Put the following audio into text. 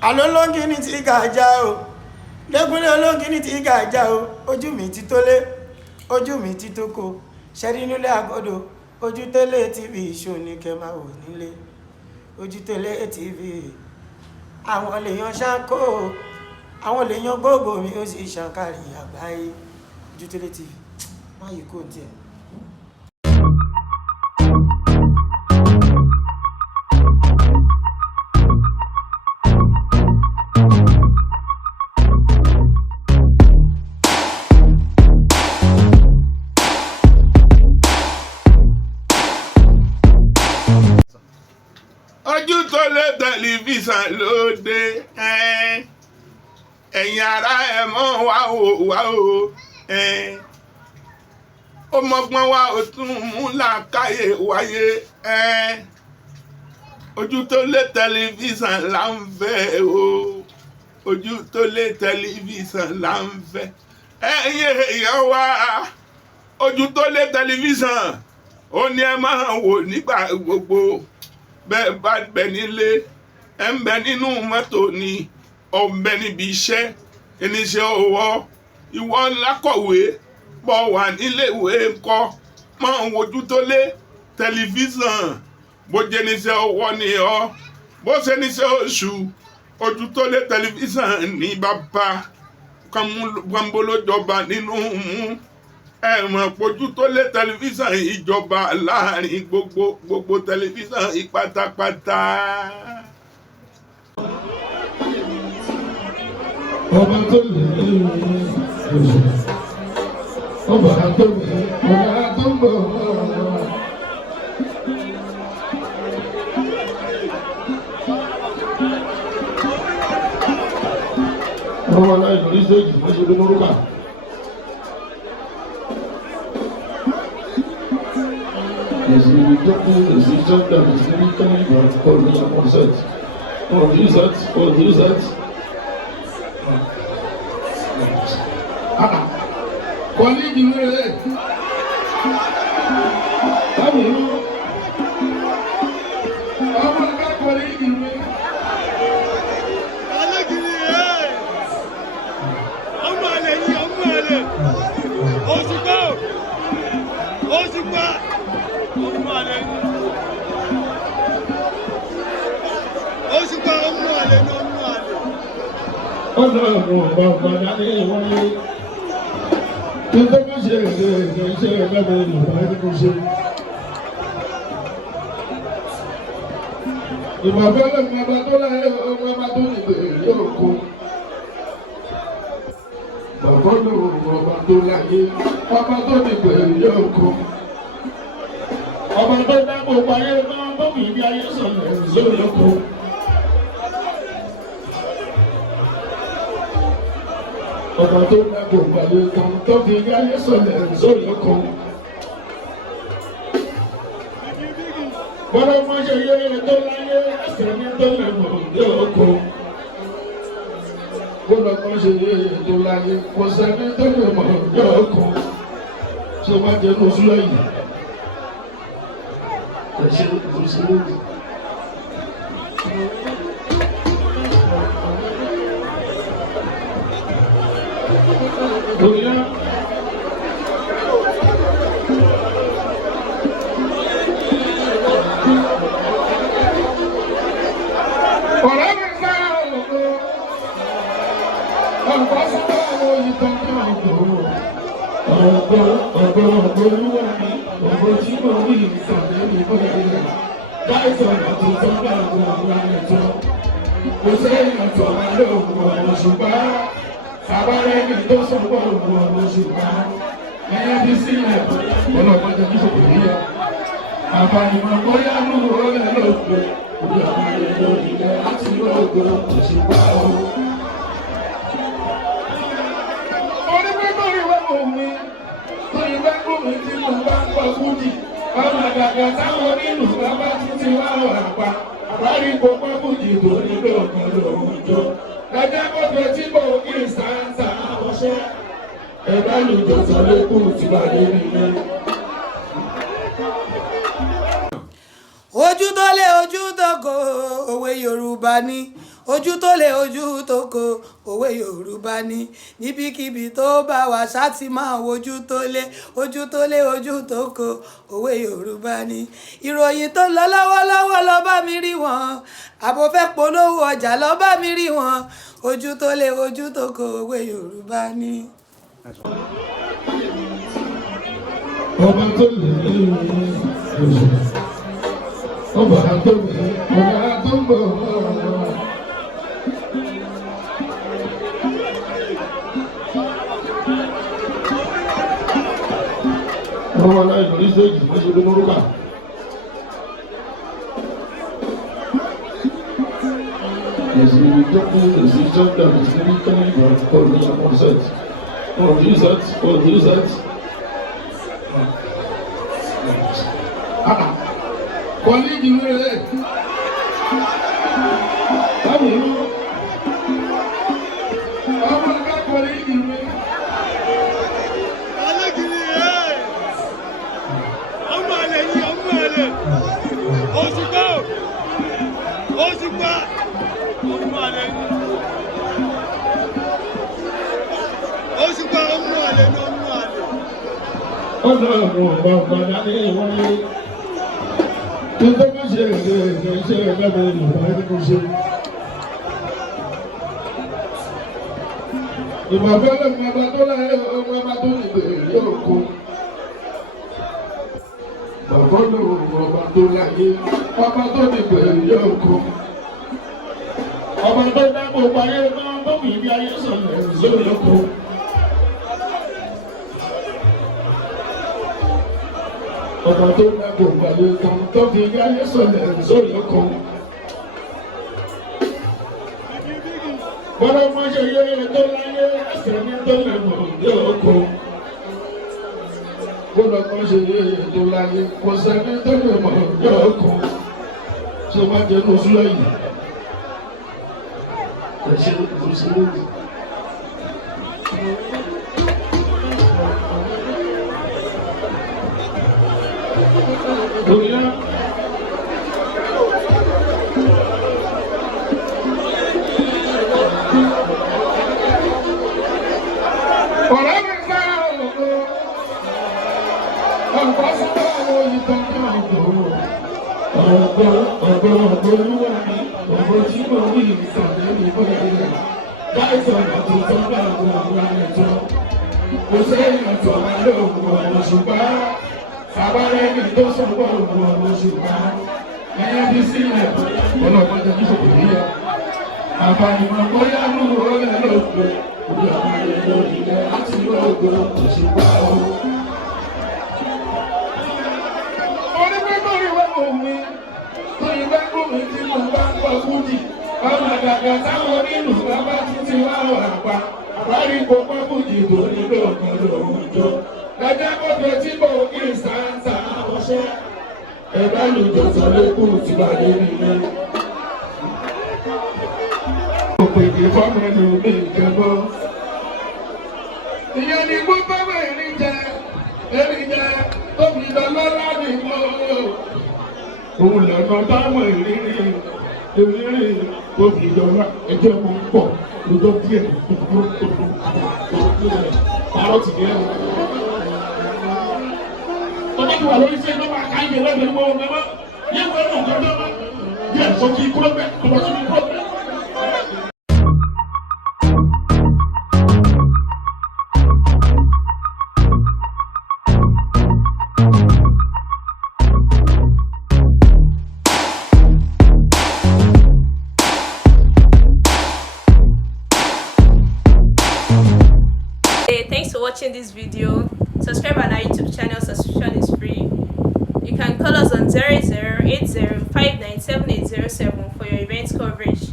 Alólóńgì ní ti gàjà o, Dẹ́kunlé olóńgì ní ti gàjà o, ojú mi ti tólé, ojú mi ti tóko, ṣẹ́rí nílé àgọ́dọ̀, ojú télé TV ṣó ní kẹ́ máa wò nílé, ojú télé TV, àwọn lèèyàn ṣáńkó, àwọn lèèyàn gbogbo mi ó sì ṣàǹkàrí àgbáyé, ojú télé TV, máa yìí kò tiẹ̀. Ojútólé tẹlifíṣàn lóde ẹ̀yin ará ẹ̀ mọ́ wá o ó mọ́gbọ́n wá ó tún mú làákàyè wáyé Ojútólé tẹlifíṣàn là ń fẹ́ o Ojútólé tẹlifíṣàn là ń fẹ́ ẹ̀yin èèyàn wá Ojútólé tẹlifíṣàn ó ní ẹ máa wò nígbà gbogbo bẹ́ẹ̀ bá bẹ nílé ẹ̀ ń bẹ nínú mọ́tò ni ọ̀bẹ níbi iṣẹ́ oníṣẹ́ ọwọ́ ìwọ lákọ̀wé bọ̀ wà níléèwé ńkọ́ máa ń Ojútólé tẹlifíṣàn bó jẹ́ níṣẹ́ ọwọ́ ni ọ́ bó ṣe níṣẹ́ oṣù Ojútólé tẹlifíṣàn ní bàbá kàmbólójọba nínú mú ẹ̀mọ̀ Ojútólé tẹlifíṣàn ìjọba láàrin gbogbo tẹlifíṣàn ìpátápátá. Ọba tó lè lé ọba tó lè ọba tó bọ̀ ọmọ náà ìlú ìṣèjì nítorí mọ́rúkà. Colleague, you really? Come on. Oh my God, colleague, you really? Ọba tó lágbo gbàlè kan tó fi yáyé sọ̀lẹ̀ sórí ọkàn. Bọ́lá wọn ṣe yé tó láyé ẹsẹ̀ ní tó lè mọ̀ ní ọkàn. Bọ́lá wọn ṣe yé tó láyé kò sẹ́ni tó lè mọ̀ ní ọkàn. Ṣé wọ́n jẹ́ lóṣù lẹ́yìn? Kò ṣe lóṣù lẹ́yìn. ojú tó lé ojú tó kò òwe Yorùbá ni ojú tó lé ojú tó kò òwe Yorùbá ni níbikíbi tó bá wà ṣáàtì máa wojú tó lé ojú tó lé ojú tó kò òwe Yorùbá ni ìròyìn tó lọ lọ́wọ́lọ́wọ́ lọ bá mi rí wọn àbò fẹ́ polówó ọjà lọ bá mi rí wọn ojú tó lé ojú tó kò òwe Yorùbá ni. ọba tó lè ọba tó lè ọba tó bọ̀ ọmọ náà ìlú ìṣèjì ìṣèjì lórúkà. Èsì ìjókòó èsì ìjọba èsì ìjọba ọ̀rọ̀ ìyàwó set ọ̀rọ̀ set. Kọ́lí ìdílé rẹ̀ báwo ló ọmọ ẹ̀ka kọ́lí ìdílé. Alágìrì ẹ̀ ọmọ àlè yìí ọmọ àlè Òṣùpá ọmọ àlè Òṣùpá ọmọ àlè ní ọmọ àlè. Ọ̀nà ọ̀gbọ̀n ọ̀gbọ̀n dání wáyé. Tuntun bí ṣe ṣe ẹgbẹ́ mi ìwà ẹni ṣe. Ìmọ̀fẹ́lẹ́ mi ọba tó láyé ọmọ ọba tó nìgbè yóò kó. Bàbá ló ọba tó láyé ọba tó nìgbè yóò kó. Ọba tó dá gbogbo ayé náà tó fi ibi ayé sọ̀rọ̀ lórí oko. Ọba tó dá gbogbo ayé kan tó fi ibi ayé sọ̀rọ̀ lórí oko. Bọ́lá ọmọ ṣe yé tó láyé ẹsẹ̀ ní tó lè mọ̀ ní oko. Bọ́lá ọmọ ṣe yé tó láyé kò sẹ́ni tó lè mọ̀ ní oko. Ṣé máa jẹ́ ní oṣù lẹ́yìn? Ẹ̀ṣẹ̀ oṣù lẹ́yìn. Òyìnbó. Ọ̀rẹ́ mi gbá òkú, ọ̀pọ̀ síbẹ̀ àwọn ìtàn náà kò ọ̀gbọ̀n olúwa mi, ọ̀gbọ̀n tí mo rí ìsàlẹ̀ ìbọn ilẹ̀, láìsàn àti ìtọ́gbà àwọn àwọn ẹ̀tọ́. Kò sẹ́yìn ọ̀tọ̀ alẹ́ òkú ọ̀nà ṣùgbọ́n, àbárẹ́ ní tó sọ̀gbọ́ òkú ọ̀nà ṣùgbọ́n, ẹ̀yẹ́ bí sílẹ̀ ọlọ́pàá jẹ́ kíṣòkò níyà. Àbànìmọ̀ bóyá mú ọ̀rẹ́ lóko. Onígbẹ́gbọ́rí wẹ́pọ̀ mi, tó ìgbẹ́gbọ́ mi tí mo bá ń pọ̀ fújì, ọmọ àgàgà táwọn onínú bàbá tún ti wá wà pa, àwárí gbogbo fújì tó nílò ọ̀kan lòun jọ. Lẹ́jẹ́ gbogbo tí mo kí sáńsà ọṣẹ́, ẹ̀bá lùjọ sọ lókù tí wà lé nílé. Òpèdè fọ́mọ ẹnu mi ìjẹ́bọ́. Ìyẹn ni mo bá wẹ̀ erin jẹ tóbi lọ́lọ́lá ni mo. Òun lọ́nà báwọn ìrírí tóbi lọ́lá ẹjọ́ mo ń pọ̀ lọ́jọ́ díẹ̀ pàrọ̀ tì ní ẹ̀rọ. Tọ́jà ti wà lórí sí ẹgbẹ́ máa ká ìyẹn lọ́dọ̀ ní mo wọ́n mẹ́mọ́. Yẹ́n wọ́n náà gbọ́dọ̀ máa yẹ ẹ̀sọ́ kí kúrò bẹ́ẹ̀ tó bá tún ní kúrò bẹ́ẹ̀. Thanks for watching this video. Subscribe on our YouTube channel. Subscription is free. You can call us on 0080597807 for your event coverage.